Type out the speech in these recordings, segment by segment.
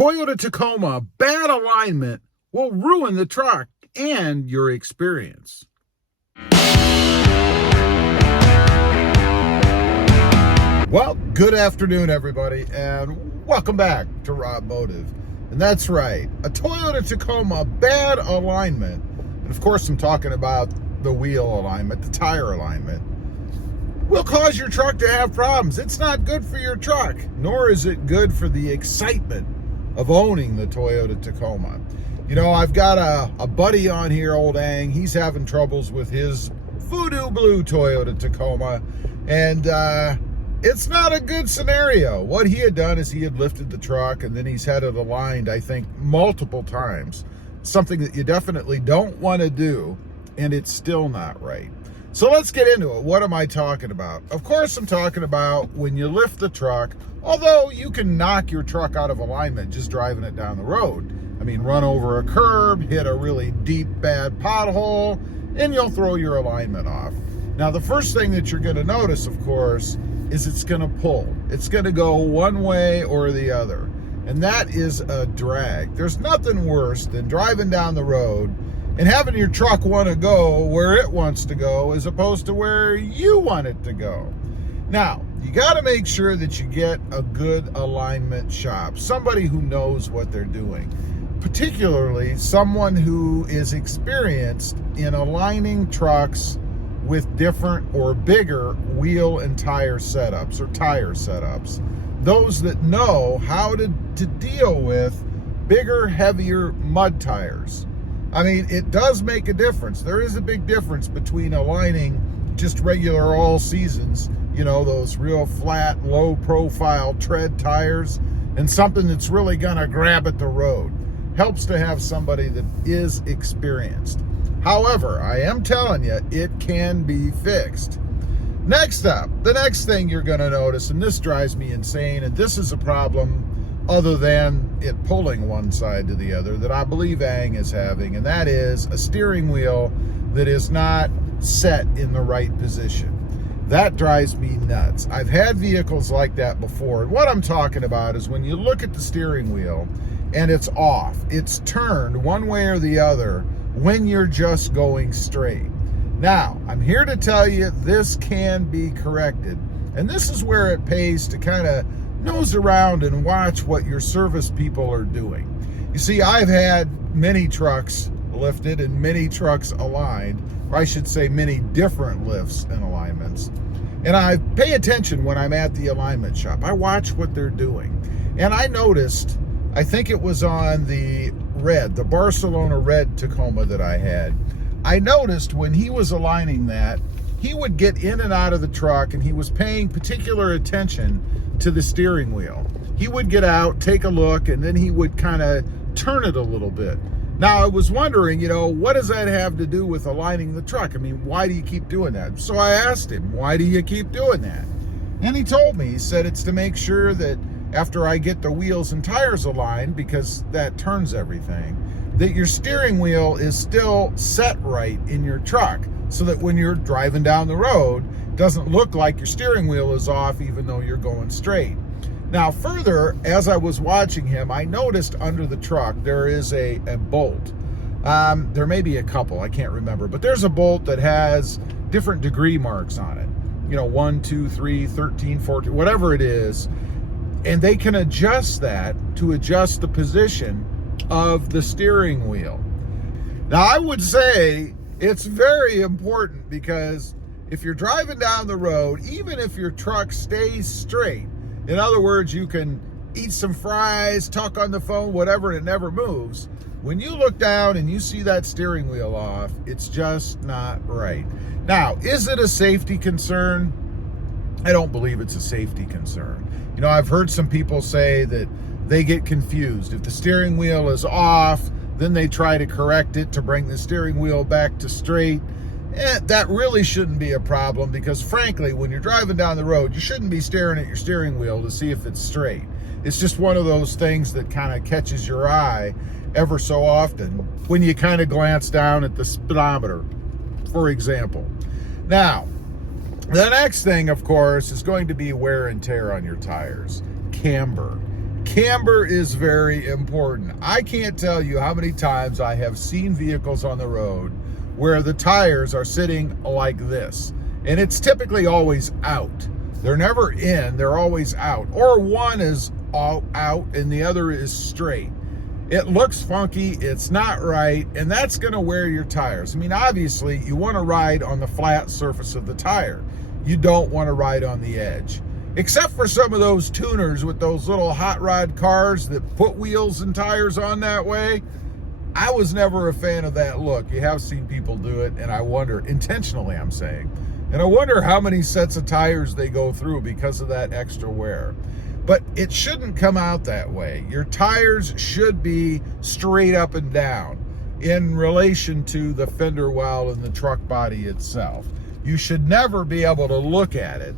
Toyota Tacoma bad alignment will ruin the truck and your experience. Well, good afternoon, everybody, and welcome back to Robmotive. And that's right, a Toyota Tacoma bad alignment, and of course I'm talking about the wheel alignment, the tire alignment, will cause your truck to have problems. It's not good for your truck, nor is it good for the excitement of owning the Toyota Tacoma. You know, I've got a buddy on here, old Ang. He's having troubles with his voodoo blue Toyota Tacoma, and it's not a good scenario. What he had done is he had lifted the truck and then he's had it aligned, I think, multiple times. Something that you definitely don't want to do, and it's still not right. So let's get into it. What am I talking about? Of course, I'm talking about when you lift the truck, although you can knock your truck out of alignment just driving it down the road. I mean, run over a curb, hit a really deep, bad pothole, and you'll throw your alignment off. Now, the first thing that you're going to notice, of course, is it's going to pull. It's going to go one way or the other, and that is a drag. There's nothing worse than driving down the road and having your truck want to go where it wants to go as opposed to where you want it to go. Now, you got to make sure that you get a good alignment shop, somebody who knows what they're doing, particularly someone who is experienced in aligning trucks with different or bigger wheel and tire setups or tire setups. Those that know how to deal with bigger, heavier mud tires. I mean, it does make a difference. There is a big difference between aligning just regular all seasons, you know, those real flat, low profile tread tires, and something that's really gonna grab at the road. Helps to have somebody that is experienced. However, I am telling you, it can be fixed. Next up, the next thing you're gonna notice, and this drives me insane, and this is a problem other than it pulling one side to the other that I believe Ang is having, and that is a steering wheel that is not set in the right position. That drives me nuts. I've had vehicles like that before, and what I'm talking about is when you look at the steering wheel and it's off, it's turned one way or the other when you're just going straight. Now, I'm here to tell you this can be corrected, and this is where it pays to kind of nose around and watch what your service people are doing. You see, I've had many trucks lifted and many trucks aligned, or I should say many different lifts and alignments. And I pay attention when I'm at the alignment shop. I watch what they're doing. And I noticed, I think it was on the Barcelona red Tacoma that I had, I noticed when he was aligning that, he would get in and out of the truck and he was paying particular attention to the steering wheel. He would get out, take a look, and then he would kind of turn it a little bit. Now, I was wondering, you know, what does that have to do with aligning the truck? I mean, why do you keep doing that? So I asked him, why do you keep doing that? And he told me, he said, it's to make sure that after I get the wheels and tires aligned, because that turns everything, that your steering wheel is still set right in your truck, so that when you're driving down the road, it doesn't look like your steering wheel is off even though you're going straight. Now further, as I was watching him, I noticed under the truck there is a bolt. There may be a couple, I can't remember, but there's a bolt that has different degree marks on it. You know, 1, 2, 3, 13, 14, whatever it is. And they can adjust that to adjust the position of the steering wheel. Now, I would say it's very important, because if you're driving down the road, even if your truck stays straight, in other words, you can eat some fries, talk on the phone, whatever, and it never moves. When you look down and you see that steering wheel off, it's just not right. Now, is it a safety concern? I don't believe it's a safety concern. You know, I've heard some people say that they get confused. If the steering wheel is off, then they try to correct it to bring the steering wheel back to straight. That really shouldn't be a problem, because frankly, when you're driving down the road, you shouldn't be staring at your steering wheel to see if it's straight. It's just one of those things that kind of catches your eye ever so often when you kind of glance down at the speedometer, for example. Now, the next thing, of course, is going to be wear and tear on your tires, camber. Camber is very important. I can't tell you how many times I have seen vehicles on the road where the tires are sitting like this, and it's typically always out. They're never in, they're always out. Or one is all out and the other is straight. It looks funky, it's not right, and that's gonna wear your tires. I mean, obviously, you wanna ride on the flat surface of the tire. You don't wanna ride on the edge. Except for some of those tuners with those little hot rod cars that put wheels and tires on that way. I was never a fan of that look. You have seen people do it, and I wonder, intentionally I'm saying, and I wonder how many sets of tires they go through because of that extra wear. But it shouldn't come out that way. Your tires should be straight up and down in relation to the fender well and the truck body itself. You should never be able to look at it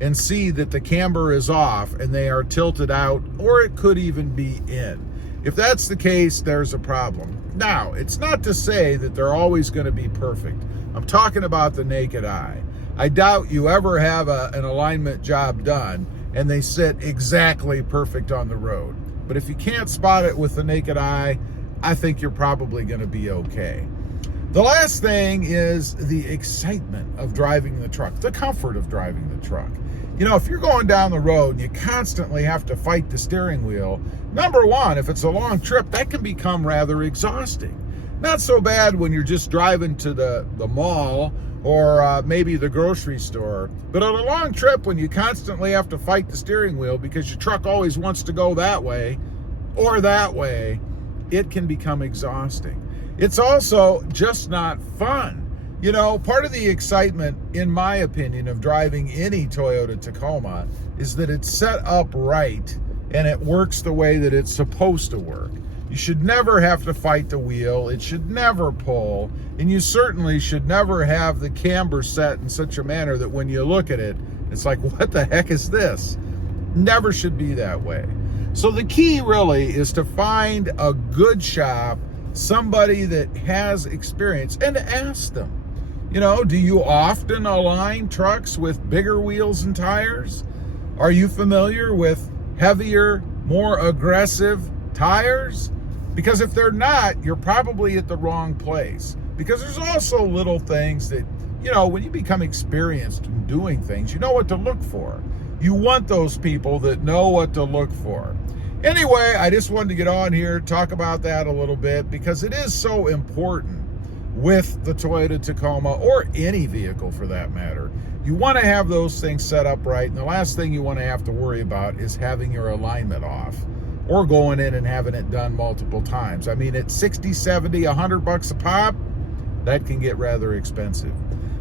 and see that the camber is off and they are tilted out, or it could even be in. If that's the case, there's a problem. Now, it's not to say that they're always going to be perfect. I'm talking about the naked eye. I doubt you ever have an alignment job done and they sit exactly perfect on the road. But if you can't spot it with the naked eye, I think you're probably going to be okay. The last thing is the excitement of driving the truck, the comfort of driving the truck. You know, if you're going down the road and you constantly have to fight the steering wheel, number one, if it's a long trip, that can become rather exhausting. Not so bad when you're just driving to the mall or maybe the grocery store. But on a long trip, when you constantly have to fight the steering wheel because your truck always wants to go that way or that way, it can become exhausting. It's also just not fun. You know, part of the excitement, in my opinion, of driving any Toyota Tacoma is that it's set up right and it works the way that it's supposed to work. You should never have to fight the wheel. It should never pull. And you certainly should never have the camber set in such a manner that when you look at it, it's like, what the heck is this? Never should be that way. So the key really is to find a good shop, somebody that has experience, and to ask them, you know, do you often align trucks with bigger wheels and tires? Are you familiar with heavier, more aggressive tires? Because if they're not, you're probably at the wrong place. Because there's also little things that, you know, when you become experienced in doing things, you know what to look for. You want those people that know what to look for. Anyway, I just wanted to get on here, talk about that a little bit, because it is so important with the Toyota Tacoma, or any vehicle for that matter. You want to have those things set up right, and the last thing you want to have to worry about is having your alignment off, or going in and having it done multiple times. I mean, at 60, 70, $100 a pop, that can get rather expensive.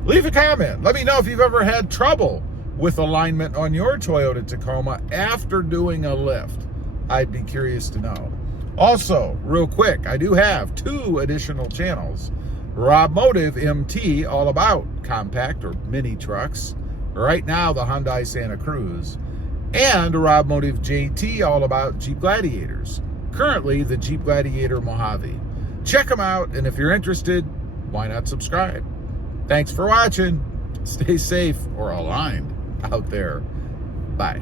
Leave a comment. Let me know if you've ever had trouble with alignment on your Toyota Tacoma after doing a lift. I'd be curious to know. Also, real quick, I do have 2 additional channels. Robmotive MT, all about compact or mini trucks. Right now, the Hyundai Santa Cruz. And Robmotive JT, all about Jeep Gladiators. Currently, the Jeep Gladiator Mojave. Check them out, and if you're interested, why not subscribe? Thanks for watching. Stay safe or aligned out there. Bye.